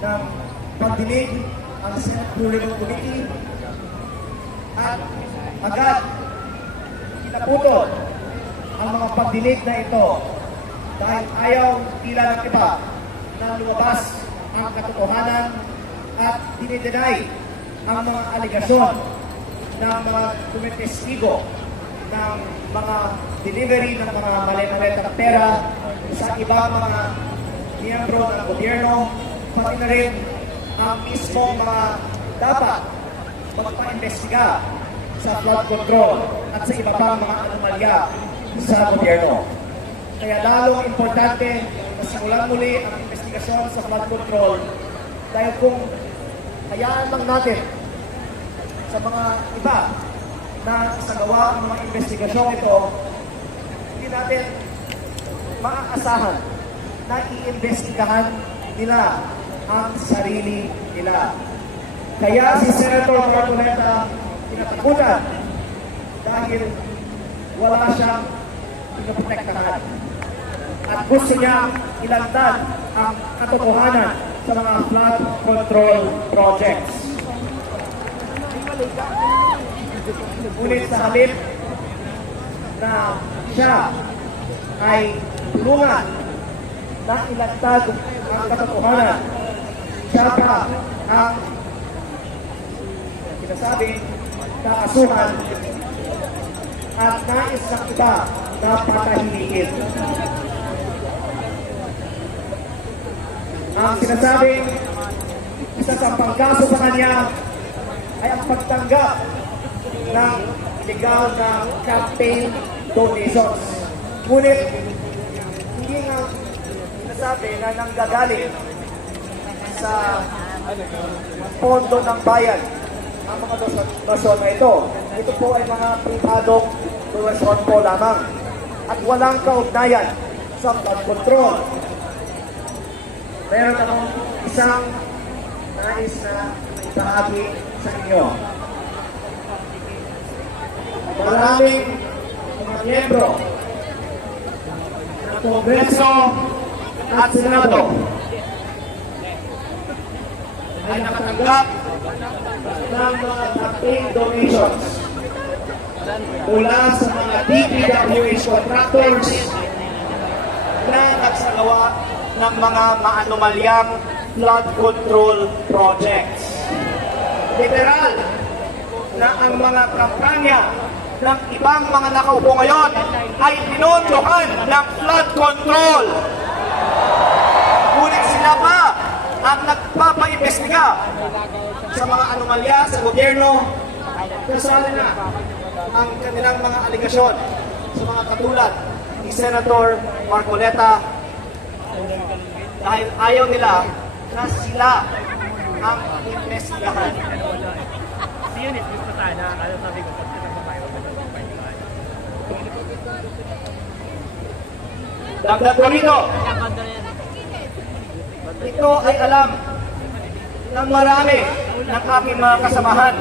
ng pagdinig ang Senate Blue Ribbon Committee at agad pinaputol ang mga pagdinig na ito dahil ayaw tila ng iba na lumabas ang katotohanan at dinideny ang mga aligasyon ng mga tumitestigo ng mga delivery ng mga mali-malitang pera sa ibang mga miyembro ng gobyerno, pati na rin ang mismo mga dapat magpa-imbestiga sa flood control at sa iba pang mga anomalya sa gobyerno. Kaya lalong importante na simulan muli ang investigasyon sa flood control dahil kung hayaan lang natin sa mga iba na isagawa ang mga investigasyong ito, hindi natin maaasahan na iimbestigahan nila ang sarili nila. Kaya si Senator Marcoleta tinatakutan dahil wala siyang pinoprotektahan. At gusto niya ilantad ang katotohanan sa mga flood control projects. Ngunit sa halip na siya ay tulungan na ilantad ang katotohanan, siya pa ang sinasabing kakasuhan at nais ng iba na patahimikin. Ang sinasabing isa sa pangkaso sa kanya ay ang pagtanggap ng illegal na campaign donations. Ngunit hindi nga sinasabi na nanggagaling sa pondo ng bayan ang mga donasyon na ito. Ito po ay mga pribadong donasyon po lamang at walang kaugnayan sa flood control. Meron akong isang nais na ibahagi sa inyo. Maraming mga miyembro ng Kongreso at Senado ay nakatanggap ng mga campaign donations mula sa mga DPWH contractors na nagsagawa ng mga maanomalyang flood control projects. Literal na ang mga kampanya ng ibang mga nakaupo ngayon ay pinondohan ng flood control. Ngunit sila pa ang nagpapaimbestiga sa mga anomalya sa gobyerno, kasali na ang kanilang mga aligasyon sa mga katulad ni Senator Marcoleta dahil ayaw nila na sila ang investigahan. Dagdag ko rito, ito ay alam ng marami ng aking mga kasamahan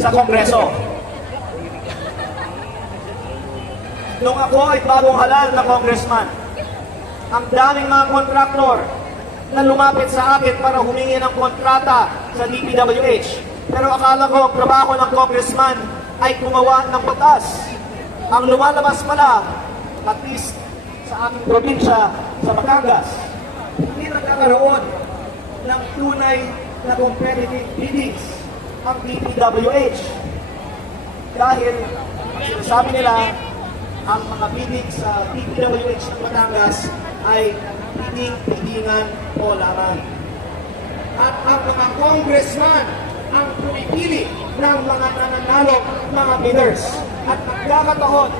sa Kongreso. Nung ako ay bagong halal na congressman, ang daming mga kontraktor na lumapit sa akin para humingi ng kontrata sa DPWH. Pero akala ko ang trabaho ng congressman ay gumawa ng batas. Ang lumalabas pala, at least sa aming probinsya, sa Batangas, hindi nagkakaroon ng tunay na competitive biddings ang DPWH. Dahil sinasabi nila, ang mga bidding sa DPWH ng Batangas ay bidding-biddingan po lamang. At ang mga congressman ang pumipili ng mga nananalong mga bidders. At nagkakataon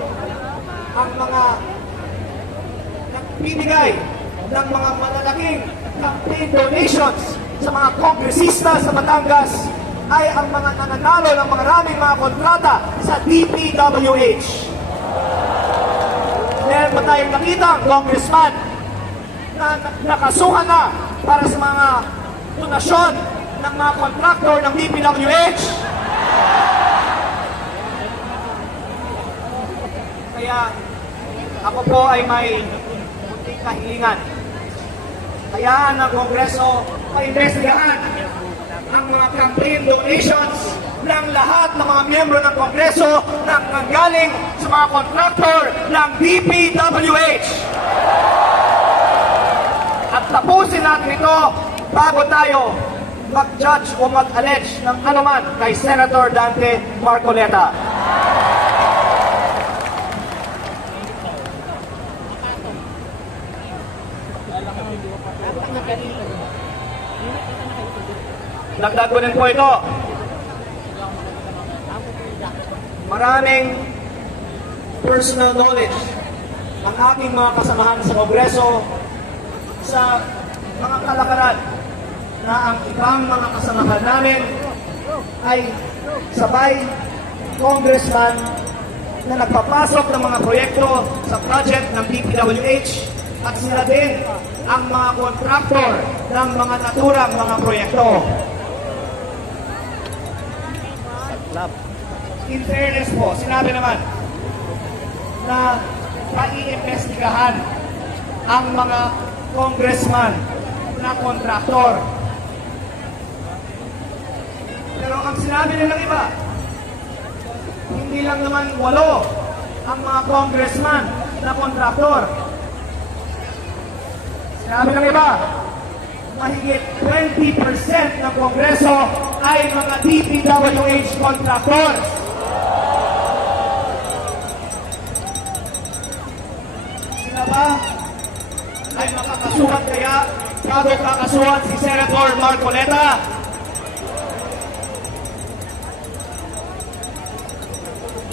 ang mga nagbibigay ng mga malalaking campaign donations sa mga kongresista sa Batangas ay ang mga nananalo ng mga maraming mga kontrata sa DPWH. Meron pa tayong nakitang congressman na nakasuhan na para sa mga donasyon ng mga kontraktor ng DPWH. Kaya ako po ay may munting kahilingan. hayaan ng Kongreso maimbestigahan ang mga campaign donations ng lahat ng mga miyembro ng Kongreso na nanggaling sa mga contractor ng DPWH. At tapusin natin ito bago tayo mag-judge o mag-allege ng anuman kay Senator Dante Marcoleta. Dagdag ko din po ito. Maraming personal knowledge ang aking mga kasamahan sa Kongreso sa mga kalakaran na ang ibang mga kasamahan namin ay sabay congressman na nagpapasok ng mga proyekto sa project ng DPWH at sila din ang mga kontraktor ng mga naturang mga proyekto. In fairness po, sinabi naman na paiimbestigahan ang mga congressman na kontraktor. Pero ang sinabi nilang iba, hindi lang naman 8 ang mga congressman na kontraktor. Sinabi ng iba, mahigit 20% ng Kongreso ay mga DPWH contractors. Sila ba ay makakasuhan kaya bago kakasuhan si Senator Marcoleta?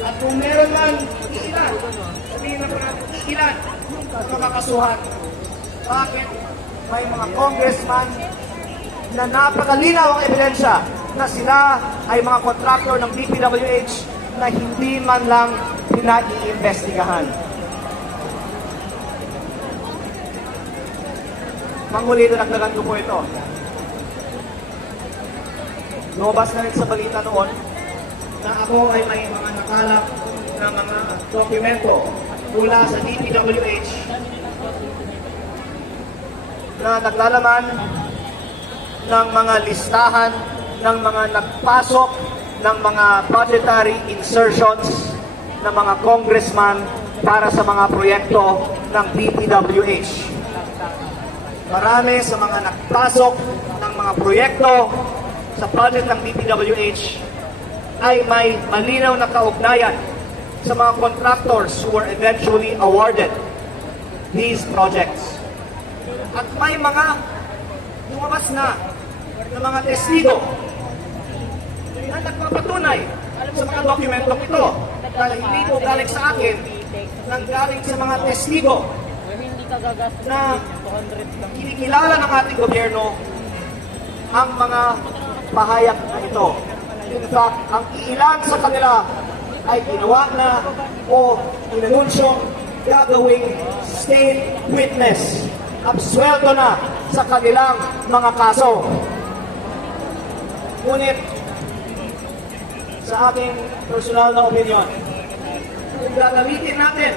At kung meron man ilan, sabihin na po natin ilan na makakasuhan, bakit may mga congressman na napakalinaw ang ebidensya na sila ay mga kontraktor ng DPWH na hindi man lang pinag-iimbestigahan? Manghuli na nagdagan ko po ito. Lumabas na rin sa balita noon na ako ay may mga nakalap na mga dokumento mula sa DPWH na naglalaman ng mga listahan ng mga nagpasok ng mga budgetary insertions ng mga congressman para sa mga proyekto ng DPWH. Marami sa mga nagpasok ng mga proyekto sa budget ng DPWH ay may malinaw na kaugnayan sa mga contractors who were eventually awarded these projects. At may mga lumabas na mga testigo na nagpapatunay sa mga dokumentong ito. Dahil hindi po galing sa akin, nanggaling sa mga testigo na kinikilala ng ating gobyerno ang mga pahayag na ito. In fact, ang ilan sa kanila ay ginawa na o inanunsyong gagawing state witness. Absuelto na sa kanilang mga kaso. Ngunit, sa aking personal na opinion, kung gagamitin natin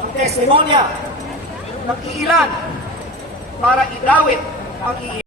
ang testimonya ng iilan para idawit ang iilan,